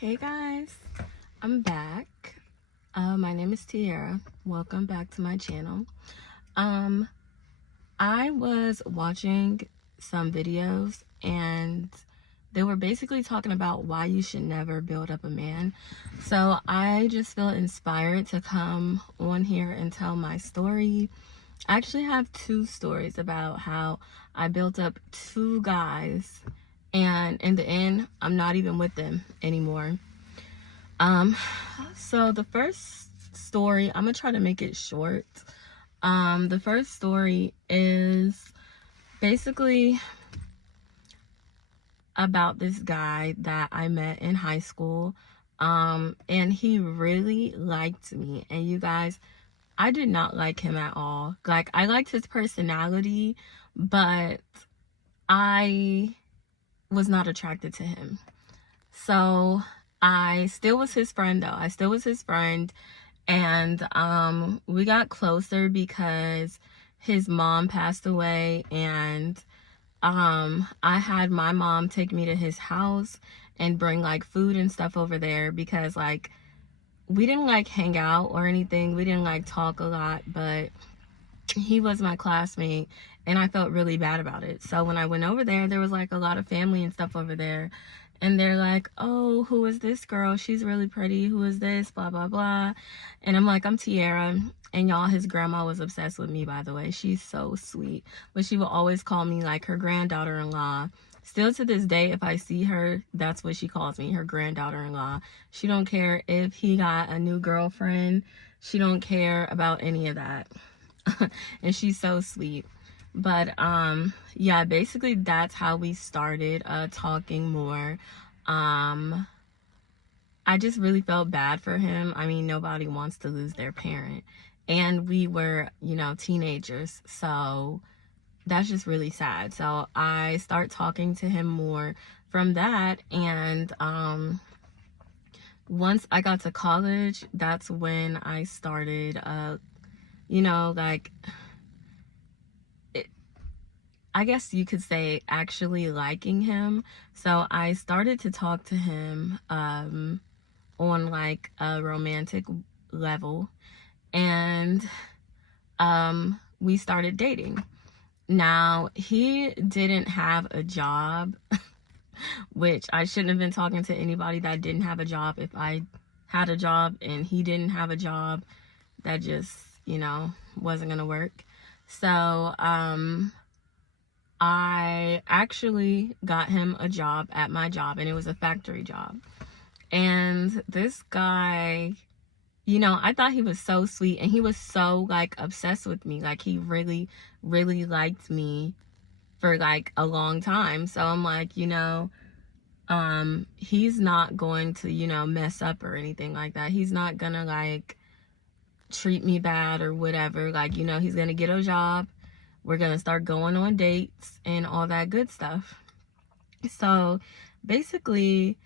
Hey guys, I'm back. My name is Tiara. Welcome back to my channel. Um, I was watching some videos and they were basically talking about why you should never build up a man. So I just feel inspired to come on here and tell my story. I actually have two stories about how I built up two guys and in the end, I'm not even with them anymore. Um, so the first story, I'm gonna try to make it short. The first story is basically about this guy that I met in high school. And he really liked me. And you guys, I did not like him at all. Like, I liked his personality, but I was not attracted to him. So I still was his friend though. I still was his friend. And we got closer because his mom passed away, and I had my mom take me to his house and bring like food and stuff over there because like we didn't like hang out or anything. We didn't like talk a lot, but he was my classmate and I felt really bad about it. So when I went over there was like a lot of family and stuff over there. And they're like, oh, who is this girl? She's really pretty. Who is this? Blah, blah, blah. And I'm like, I'm Tiara. And y'all, his grandma was obsessed with me, by the way. She's so sweet. But she will always call me like her granddaughter-in-law. Still to this day, if I see her, that's what she calls me, her granddaughter-in-law. She don't care if he got a new girlfriend. She don't care about any of that. And she's so sweet. But yeah, basically that's how we started talking more. I just really felt bad for him. I mean, nobody wants to lose their parent, and we were, you know, teenagers, so that's just really sad. So I start talking to him more from that. And once I got to college, that's when I started you know, like, I guess you could say actually liking him. So I started to talk to him on like a romantic level, and we started dating. Now, he didn't have a job, which I shouldn't have been talking to anybody that didn't have a job. If I had a job and he didn't have a job, that just, you know, wasn't gonna work. So I actually got him a job at my job, and it was a factory job. And this guy, you know, I thought he was so sweet, and he was so like obsessed with me. Like, he really, really liked me for like a long time. So I'm like, you know, he's not going to, you know, mess up or anything like that. He's not gonna like treat me bad or whatever. Like, you know, he's gonna get a job. We're gonna start going on dates and all that good stuff. So basically,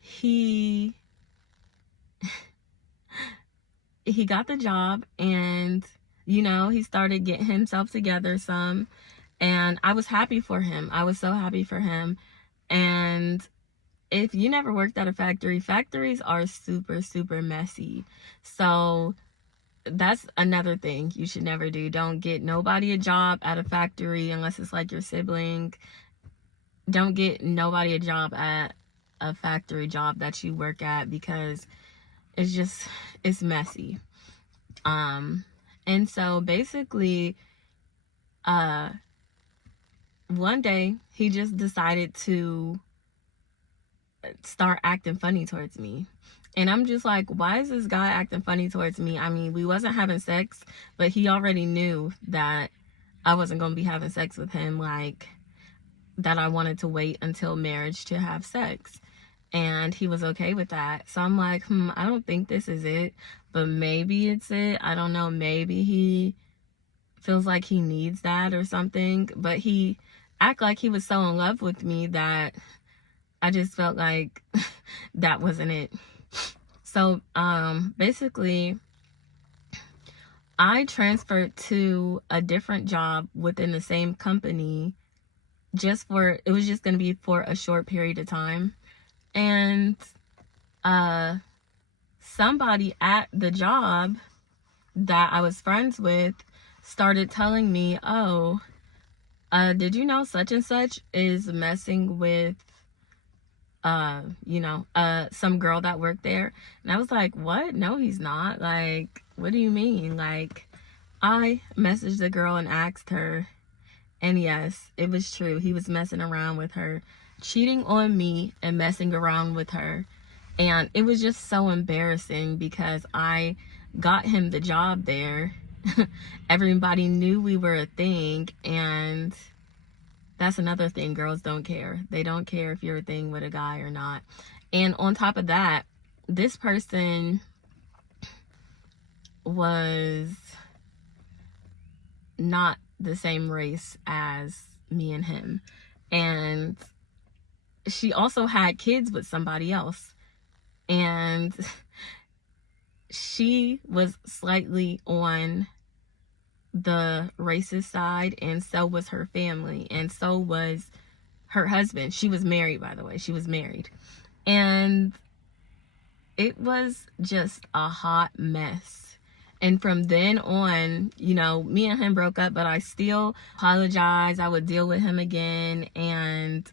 he he got the job, and you know, he started getting himself together some, and I was happy for him. I was so happy for him. And if you never worked at a factory, factories are super, super messy. So that's another thing you should never do. Don't get nobody a job at a factory unless it's like your sibling. Don't get nobody a job at a factory job that you work at, because it's messy. And so basically one day he just decided to start acting funny towards me. And I'm just like, why is this guy acting funny towards me? I mean, we wasn't having sex, but he already knew that I wasn't going to be having sex with him, like, that I wanted to wait until marriage to have sex. And he was okay with that. So I'm like, I don't think this is it, but maybe it's it. I don't know. Maybe he feels like he needs that or something. But he acted like he was so in love with me that I just felt like that wasn't it. So basically, I transferred to a different job within the same company. It was just going to be for a short period of time. And somebody at the job that I was friends with started telling me, oh, did you know such and such is messing with some girl that worked there? And I was like, what? No, he's not. Like, what do you mean? Like, I messaged the girl and asked her, and yes, it was true. He was messing around with her, cheating on me and messing around with her. And it was just so embarrassing because I got him the job there. Everybody knew we were a thing, and that's another thing. Girls don't care. They don't care if you're a thing with a guy or not. And on top of that, this person was not the same race as me and him. And she also had kids with somebody else. And she was slightly on the racist side, and so was her family, and so was her husband. She was married, by the way. She was married. And it was just a hot mess. And from then on, me and him broke up, but I still apologized. I would deal with him again, and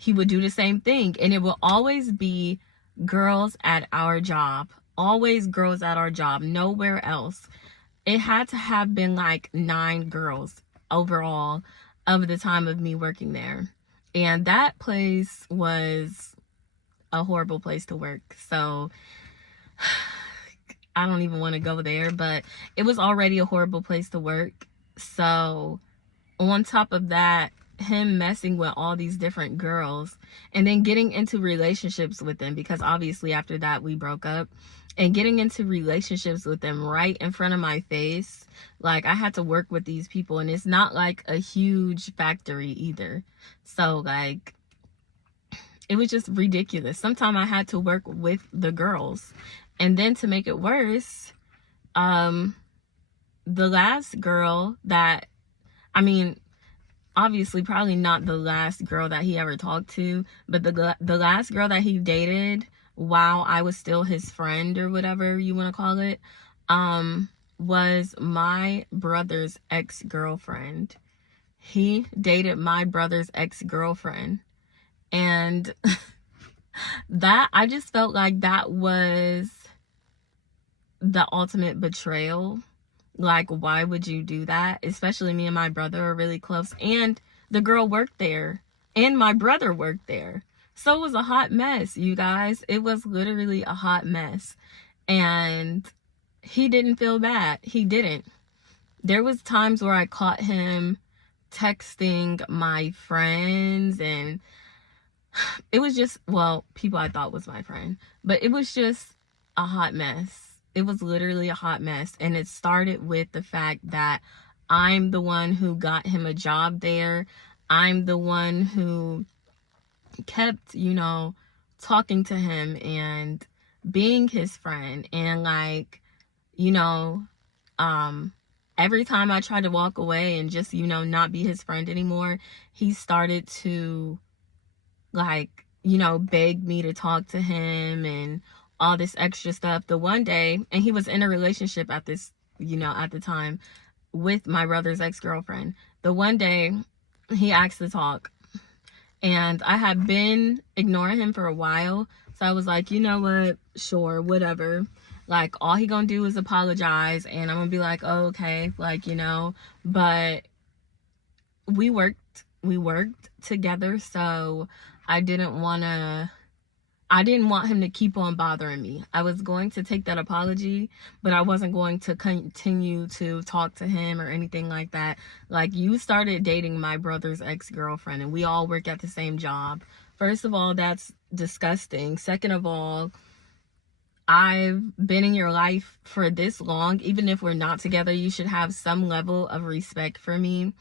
he would do the same thing. And it will always be girls at our job. Always girls at our job. Nowhere else. It had to have been like 9 girls overall of the time of me working there. And that place was a horrible place to work. So I don't even want to go there, but it was already a horrible place to work. So on top of that, him messing with all these different girls and then getting into relationships with them, because obviously after that we broke up, and getting into relationships with them right in front of my face. Like, I had to work with these people, and it's not like a huge factory either. So like, it was just ridiculous. Sometimes I had to work with the girls. And then to make it worse, the last girl that, obviously probably not the last girl that he ever talked to, but the last girl that he dated while I was still his friend, or whatever you want to call it, was my brother's ex-girlfriend. He dated my brother's ex-girlfriend. And that, I just felt like that was the ultimate betrayal. Like, why would you do that? Especially me and my brother are really close, and the girl worked there, and my brother worked there. So it was a hot mess, you guys. It was literally a hot mess. And he didn't feel bad. He didn't. There was times where I caught him texting my friends, and it was just, well, people I thought was my friend, but it was just a hot mess. It was literally a hot mess. And it started with the fact that I'm the one who got him a job there. I'm the one who kept, talking to him and being his friend. And like, every time I tried to walk away and just, not be his friend anymore, he started to like, beg me to talk to him and all this extra stuff. The one day, and he was in a relationship at this, at the time, with my brother's ex-girlfriend. The one day he asked to talk, and I had been ignoring him for a while. So I was like, you know what? Sure, whatever. Like, all he gonna do is apologize, and I'm gonna be like, oh, okay, like, but we worked together, so I didn't want him to keep on bothering me. I was going to take that apology, but I wasn't going to continue to talk to him or anything like that. Like, you started dating my brother's ex-girlfriend, and we all work at the same job. First of all, that's disgusting. Second of all, I've been in your life for this long. Even if we're not together, you should have some level of respect for me.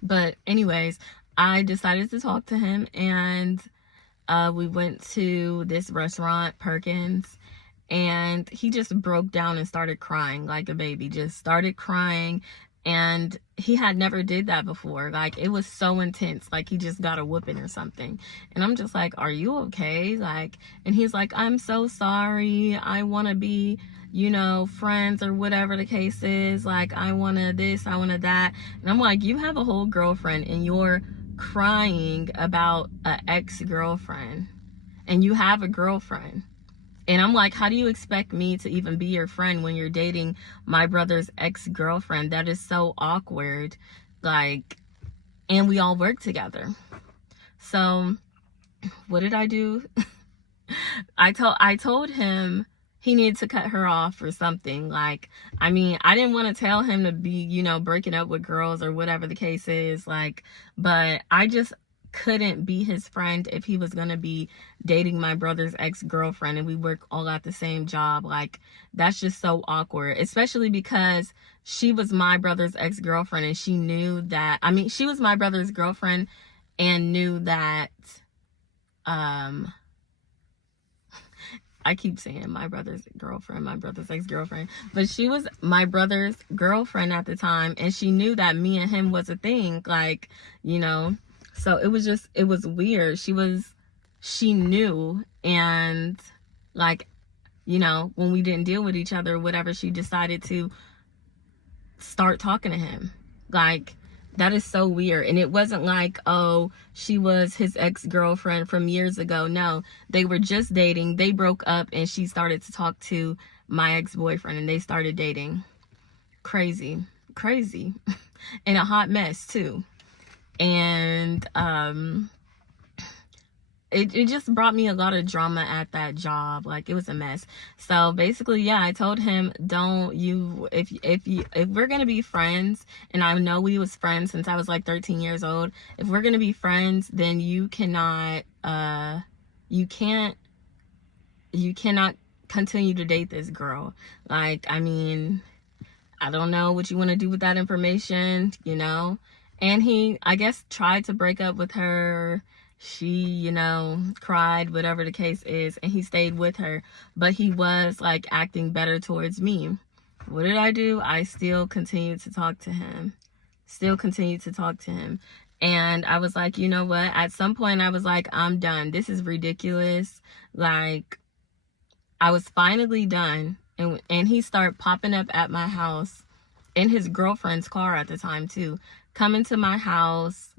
But anyways, I decided to talk to him, and we went to this restaurant, Perkins, and he just broke down and started crying like a baby. Just started crying, and he had never did that before. Like, it was so intense, like he just got a whooping or something. And I'm just like, are you okay? Like, and he's like, I'm so sorry, I want to be, you know, friends or whatever the case is. Like, I want to this, I want to that. And I'm like, you have a whole girlfriend and you're crying about an ex-girlfriend, and you have a girlfriend. And I'm like, how do you expect me to even be your friend when you're dating my brother's ex-girlfriend? That is so awkward. Like, and we all work together. So what did I do? I told him he needed to cut her off or something. Like, I mean, I didn't want to tell him to be, you know, breaking up with girls or whatever the case is. Like, but I just couldn't be his friend if he was going to be dating my brother's ex-girlfriend and we work all at the same job. Like, that's just so awkward, especially because she was my brother's ex-girlfriend and she knew that, I mean, she was my brother's girlfriend and knew that, I keep saying my brother's girlfriend, my brother's ex-girlfriend, but she was my brother's girlfriend at the time, and she knew that me and him was a thing, like, you know. So it was weird. She knew, and like, you know, when we didn't deal with each other or whatever, she decided to start talking to him. Like, that is so weird. And it wasn't like, oh, she was his ex-girlfriend from years ago. No, they were just dating. They broke up and she started to talk to my ex-boyfriend and they started dating. Crazy. Crazy. And a hot mess too. And it just brought me a lot of drama at that job. Like, it was a mess. So basically, yeah, I told him, don't you, if we're gonna be friends, and I know we was friends since I was like 13 years old, if we're gonna be friends, then you cannot continue to date this girl. Like, I mean, I don't know what you want to do with that information, you know. And he, I guess, tried to break up with her. She, you know, cried, whatever the case is, and he stayed with her. But he was, like, acting better towards me. What did I do? I still continued to talk to him. And I was like, you know what? At some point, I was like, I'm done. This is ridiculous. Like, I was finally done. And he started popping up at my house in his girlfriend's car at the time, too. Coming to my house,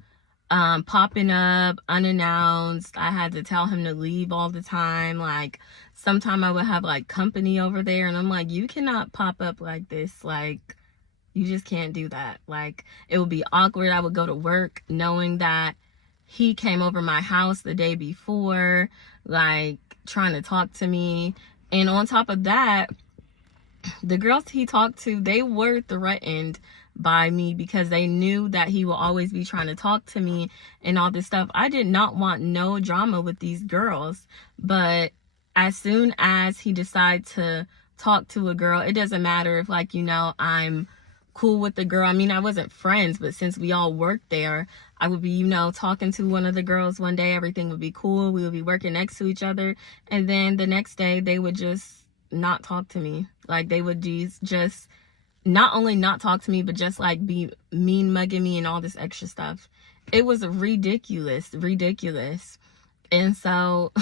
popping up unannounced. I had to tell him to leave all the time. Like, sometime I would have like company over there, and I'm like, you cannot pop up like this. Like, you just can't do that. Like, it would be awkward. I would go to work knowing that he came over my house the day before, like, trying to talk to me. And on top of that, the girls he talked to, they were threatened by me because they knew that he will always be trying to talk to me and all this stuff. I did not want no drama with these girls, but as soon as he decided to talk to a girl, it doesn't matter if, like, you know, I'm cool with the girl. I mean, I wasn't friends, but since we all worked there, I would be, you know, talking to one of the girls one day, everything would be cool, we would be working next to each other, and then the next day they would just not talk to me. Like, they would just not only not talk to me, but just like be mean mugging me and all this extra stuff. It was ridiculous. And so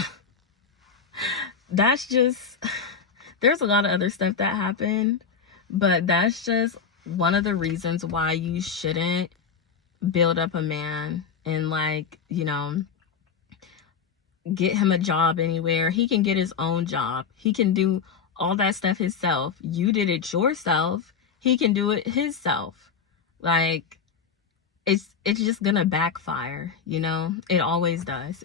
that's just, there's a lot of other stuff that happened, but that's just one of the reasons why you shouldn't build up a man and, like, you know, get him a job anywhere. He can get his own job. He can do all that stuff himself. You did it yourself. He can do it himself. Like, it's just gonna backfire, you know. It always does.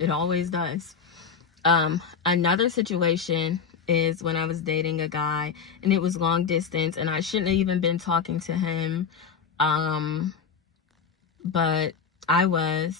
Another situation is when I was dating a guy and it was long distance, and I shouldn't have even been talking to him, but I was.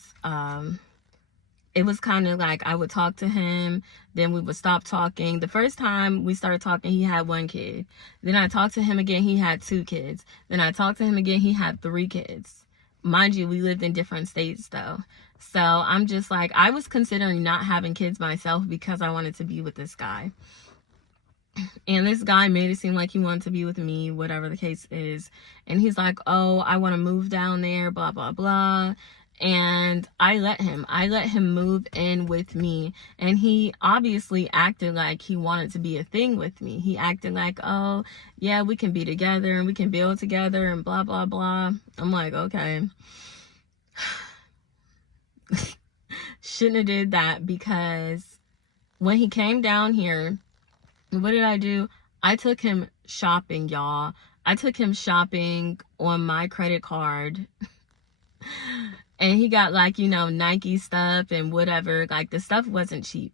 It was kind of like I would talk to him, then we would stop talking. The first time we started talking, he had 1 kid. Then I talked to him again, he had 2 kids. Then I talked to him again, he had 3 kids. Mind you, we lived in different states though. So I'm just like, I was considering not having kids myself because I wanted to be with this guy. And this guy made it seem like he wanted to be with me, whatever the case is. And he's like, oh, I want to move down there, blah, blah, blah. And I let him. I let him move in with me. And he obviously acted like he wanted to be a thing with me. He acted like, oh, yeah, we can be together and we can build together and blah, blah, blah. I'm like, okay. Shouldn't have did that, because when he came down here, what did I do? I took him shopping, y'all. I took him shopping on my credit card. And he got, like, you know, Nike stuff and whatever. Like, the stuff wasn't cheap.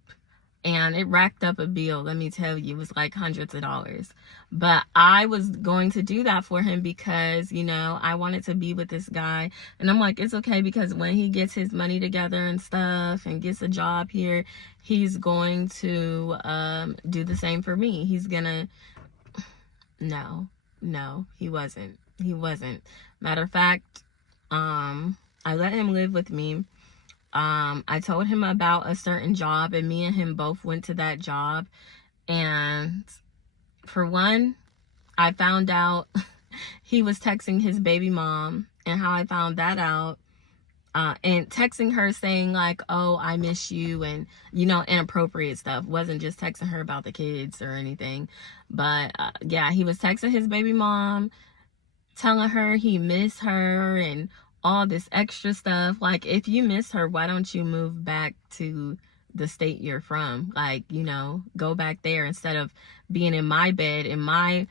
And it racked up a bill, let me tell you. It was like hundreds of dollars. But I was going to do that for him because, you know, I wanted to be with this guy. And I'm like, it's okay, because when he gets his money together and stuff and gets a job here, he's going to do the same for me. He's gonna... No, he wasn't. He wasn't. Matter of fact, I let him live with me. I told him about a certain job, and me and him both went to that job. And for one, I found out he was texting his baby mom. And how I found that out, and texting her saying like, oh, I miss you, and, you know, inappropriate stuff. Wasn't just texting her about the kids or anything. But yeah, he was texting his baby mom, telling her he missed her and all this extra stuff. Like, if you miss her, why don't you move back to the state you're from? Like, you know, go back there instead of being in my bed, in my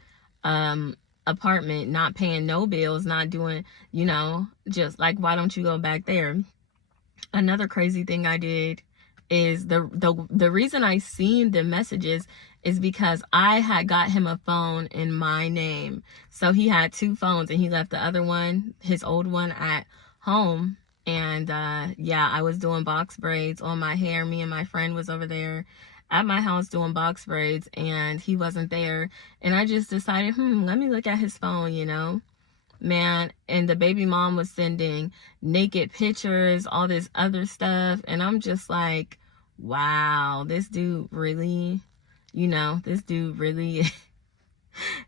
apartment, not paying no bills, not doing, you know, just like, why don't you go back there? Another crazy thing I did is the reason I seen the messages is because I had got him a phone in my name. So he had two phones, and he left the other one, his old one, at home. And yeah, I was doing box braids on my hair. Me and my friend was over there at my house doing box braids, and he wasn't there. And I just decided, let me look at his phone, you know. Man, and the baby mom was sending naked pictures, all this other stuff, and I'm just like, wow, this dude really, you know, this dude really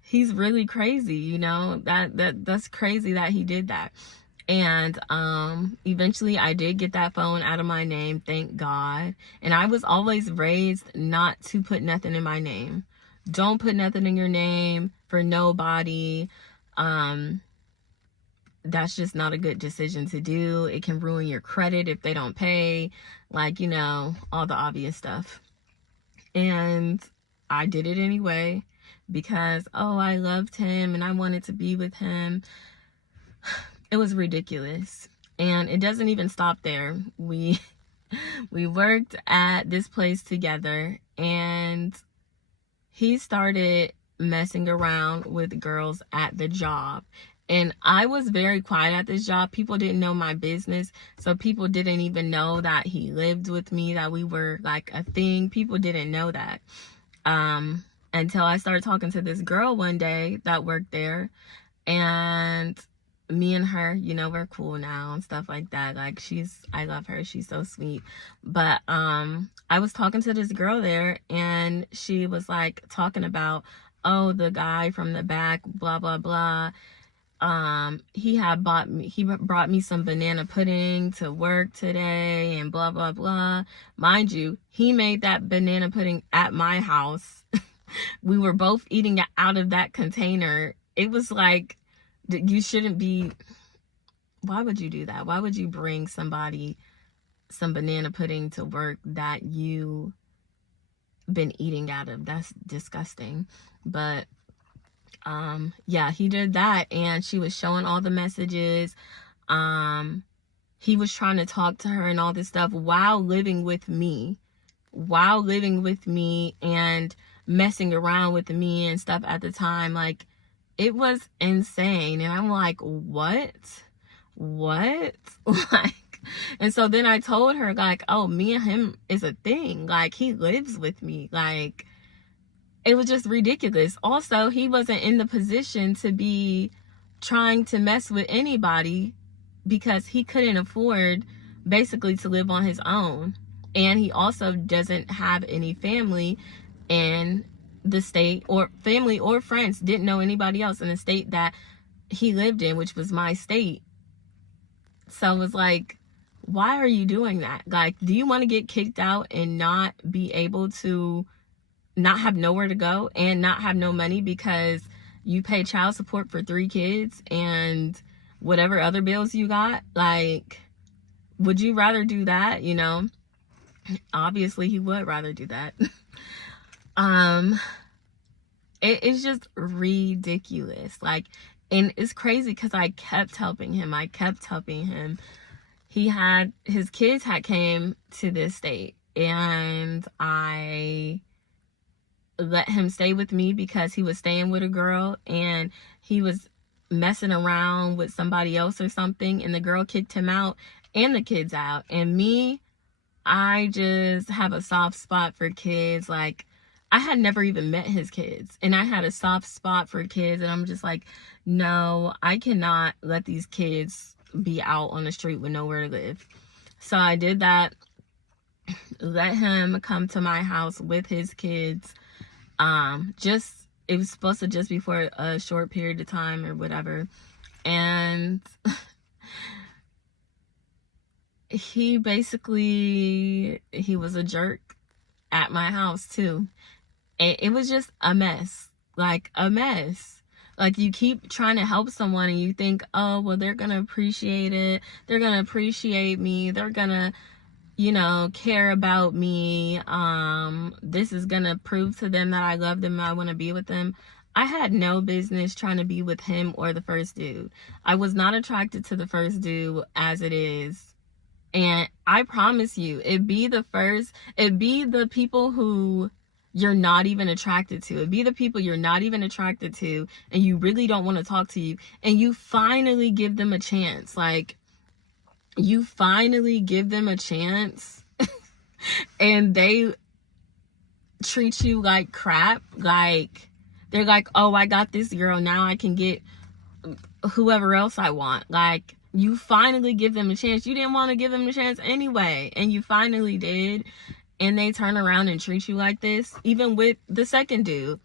he's really crazy, you know. That's crazy that he did that. And eventually I did get that phone out of my name, thank God. And I was always raised not to put nothing in my name. Don't put nothing in your name for nobody. That's just not a good decision to do. It can ruin your credit if they don't pay, like, you know, all the obvious stuff. And I did it anyway because, oh, I loved him and I wanted to be with him. It was ridiculous. And it doesn't even stop there. We worked at this place together, and he started messing around with girls at the job. And I was very quiet at this job. People didn't know my business. So people didn't even know that he lived with me, that we were like a thing. People didn't know that. Until I started talking to this girl one day that worked there. And me and her, you know, we're cool now and stuff like that. Like, I love her. She's so sweet. But I was talking to this girl there, and she was like talking about, oh, the guy from the back, blah, blah, blah. He brought me some banana pudding to work today and blah, blah, blah. Mind you, he made that banana pudding at my house. We were both eating out of that container. It was like, you shouldn't be, why would you do that? Why would you bring somebody some banana pudding to work that you been eating out of? That's disgusting. But yeah, he did that, and she was showing all the messages. He was trying to talk to her and all this stuff while living with me and messing around with me and stuff at the time. Like, it was insane. And I'm like, what like, and so then I told her, like, oh, me and him is a thing. Like, he lives with me. Like, it was just ridiculous. Also, he wasn't in the position to be trying to mess with anybody because he couldn't afford basically to live on his own. And he also doesn't have any family in the state, or family or friends didn't know anybody else in the state that he lived in, which was my state. So it was like, why are you doing that? Like, do you want to get kicked out and not be able to, not have nowhere to go and not have no money because you pay child support for 3 kids and whatever other bills you got? Like, would you rather do that? You know, obviously he would rather do that. It's just ridiculous. Like, and it's crazy because I kept helping him. His kids had came to this state, and I let him stay with me because he was staying with a girl and he was messing around with somebody else or something, and the girl kicked him out and the kids out. And me, I just have a soft spot for kids. Like, I had never even met his kids, and I had a soft spot for kids, and I'm just like, no, I cannot let these kids be out on the street with nowhere to live. So I did that, let him come to my house with his kids. It was supposed to just be for a short period of time or whatever. And he was a jerk at my house too. And it was just a mess. Like, a mess. Like, you keep trying to help someone and you think, oh, well, they're going to appreciate it. They're going to appreciate me. They're going to, you know, care about me. This is going to prove to them that I love them and I want to be with them. I had no business trying to be with him or the first dude. I was not attracted to the first dude as it is. And I promise you, it'd be the people who you're not even attracted to. It'd be the people you're not even attracted to and you really don't want to talk to you, and you finally give them a chance. Like, you finally give them a chance and they treat you like crap. Like, they're like, oh, I got this girl, now I can get whoever else I want. Like, you finally give them a chance. You didn't want to give them a chance anyway, and you finally did. And they turn around and treat you like this. Even with the second dude,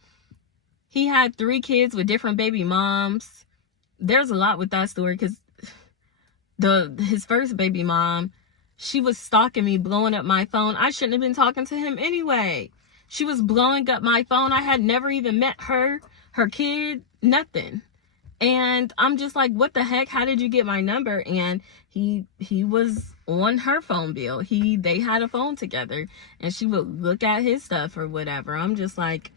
he had 3 kids with different baby moms. There's a lot with that story because his first baby mom, she was stalking me, blowing up my phone. I shouldn't have been talking to him anyway. She was blowing up my phone. I had never even met her kid, nothing. And I'm just like, what the heck? How did you get my number? And he was on her phone bill. They had a phone together, and she would look at his stuff or whatever. I'm just like,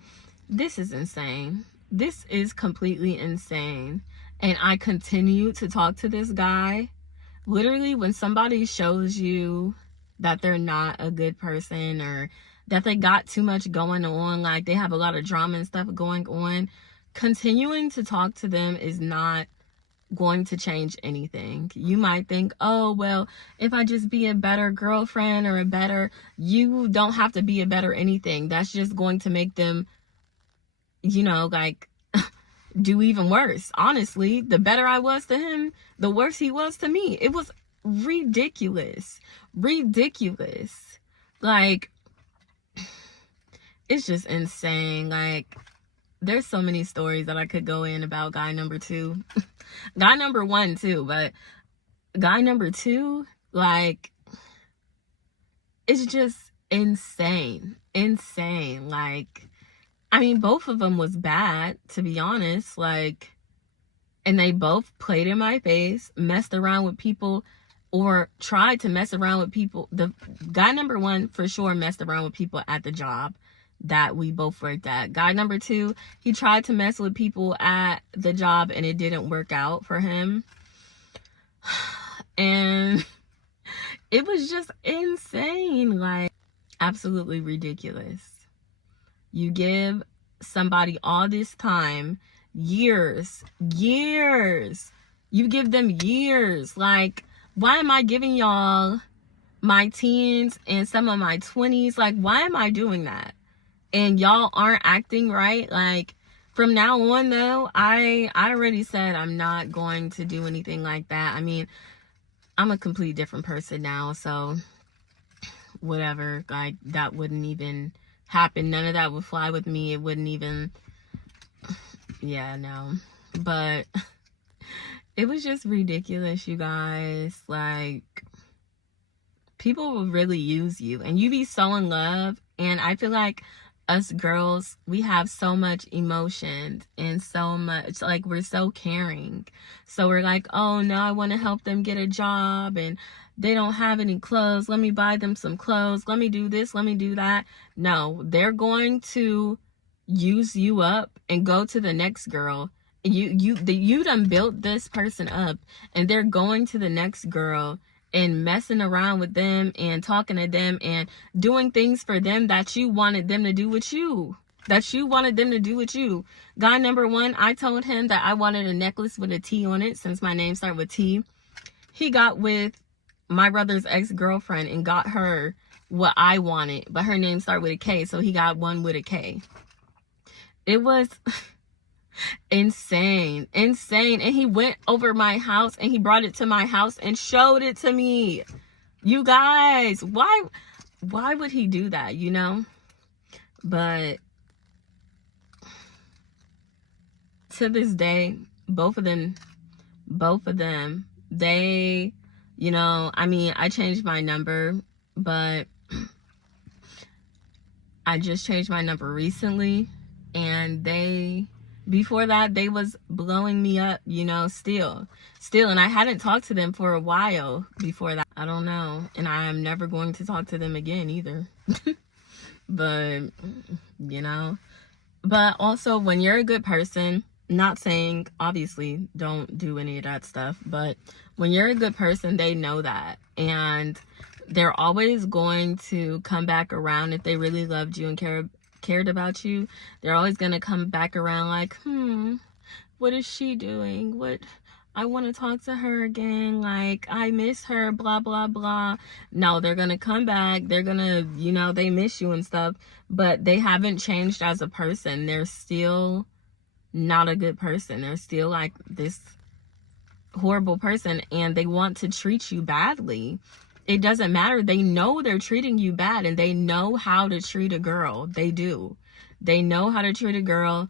this is insane. This is completely insane. And I continue to talk to this guy. Literally, when somebody shows you that they're not a good person, or that they got too much going on, like they have a lot of drama and stuff going on, continuing to talk to them is not going to change anything. You might think, oh, well, if I just be a better girlfriend or you don't have to be a better anything. That's just going to make them, you know, like, do even worse. Honestly, the better I was to him, the worse he was to me. It was ridiculous. Like, it's just insane. Like, there's so many stories that I could go in about guy number 2. Guy number 1 too, but guy number 2, like, it's just insane. Like, I mean, both of them was bad, to be honest. Like, and they both played in my face, messed around with people, or tried to mess around with people. The guy number 1 for sure messed around with people at the job that we both worked at. Guy number 2, he tried to mess with people at the job and it didn't work out for him. And it was just insane. Like, absolutely ridiculous. You give somebody all this time, years. You give them years. Like, why am I giving y'all my teens and some of my 20s? Like, why am I doing that? And y'all aren't acting right. Like, from now on though, I already said I'm not going to do anything like that. I mean, I'm a complete different person now, so whatever. Like, that wouldn't even happen. None of that would fly with me. It wouldn't even, yeah, no. But it was just ridiculous, you guys. Like, people will really use you, and you be so in love. And I feel like us girls, we have so much emotion and so much, like, we're so caring. So we're like, oh no, I want to help them get a job, and they don't have any clothes, let me buy them some clothes, let me do this, let me do that. No, they're going to use you up and go to the next girl. You done built this person up, and they're going to the next girl and messing around with them and talking to them and doing things for them that you wanted them to do with you. Guy number one, I told him that I wanted a necklace with a T on it, since my name started with T. He got with my brother's ex-girlfriend and got her what I wanted, but her name started with a K, so he got one with a K. It was insane. And he went over my house and he brought it to my house and showed it to me. You guys, why would he do that, you know? But to this day, both of them, they, you know, I mean, I changed my number, but I just changed my number recently, and before that, they was blowing me up, you know, still, and I hadn't talked to them for a while before that. I don't know, and I am never going to talk to them again either. But, you know, but also, when you're a good person, not saying, obviously, don't do any of that stuff, but when you're a good person, they know that, and they're always going to come back around. If they really loved you and cared about you, they're always going to come back around like, what is she doing? I want to talk to her again. Like, I miss her, blah, blah, blah. No, they're going to come back. They're going to, you know, they miss you and stuff, but they haven't changed as a person. They're still not a good person. They're still like this horrible person, and they want to treat you badly. It doesn't matter. They know they're treating you bad, and they know how to treat a girl. They do. They know how to treat a girl.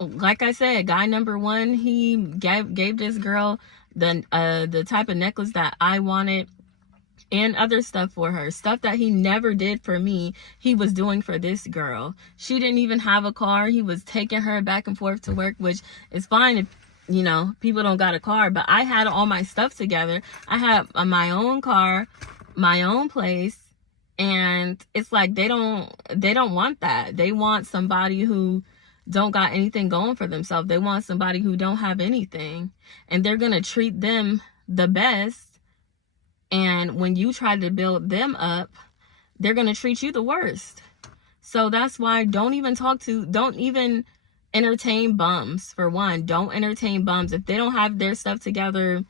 Like I said, guy number one, he gave this girl the type of necklace that I wanted, and other stuff for her. Stuff that he never did for me, he was doing for this girl. She didn't even have a car. He was taking her back and forth to work, which is fine if, you know, people don't got a car. But I had all my stuff together. I had my own car, my own place. And it's like they don't want that. They want somebody who don't got anything going for themselves. They want somebody who don't have anything. And they're going to treat them the best. And when you try to build them up, they're going to treat you the worst. So that's why don't even entertain bums. For one, don't entertain bums. If they don't have their stuff together,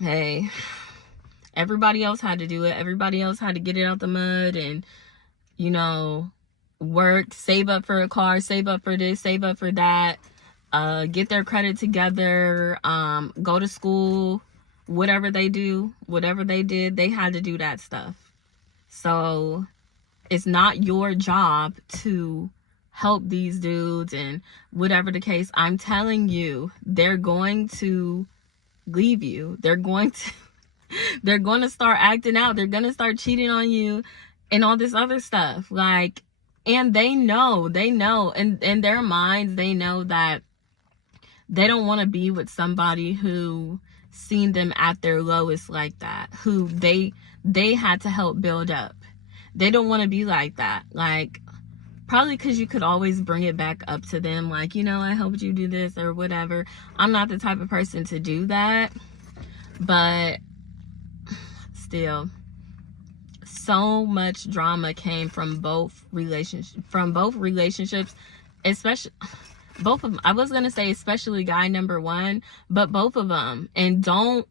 hey, everybody else had to do it. Everybody else had to get it out the mud and, you know, work, save up for a car, save up for this, save up for that, get their credit together, go to school. Whatever they did, they had to do that stuff. So it's not your job to help these dudes, and whatever the case, I'm telling you, they're going to leave you. They're going to start acting out. They're going to start cheating on you and all this other stuff. Like, and they know, and in their minds, they know that they don't want to be with somebody who seen them at their lowest like that, who they had to help build up. They don't want to be like that. Like, probably because you could always bring it back up to them, like, you know, I helped you do this or whatever. I'm not the type of person to do that, but still, so much drama came from both relationships, especially both of them. I was gonna say especially guy number one, but both of them. And don't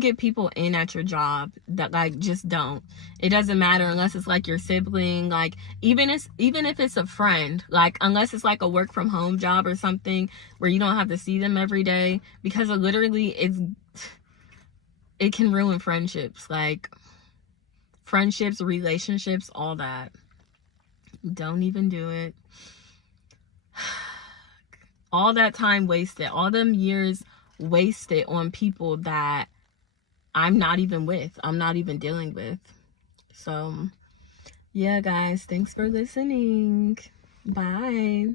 get people in at your job. That, like, just don't. It doesn't matter unless it's like your sibling, like even if it's a friend, like unless it's like a work from home job or something where you don't have to see them every day, because it can ruin friendships, like friendships, relationships, all that. Don't even do it. All that time wasted, all them years wasted on people that I'm not even with, I'm not even dealing with. So yeah, guys, thanks for listening. Bye.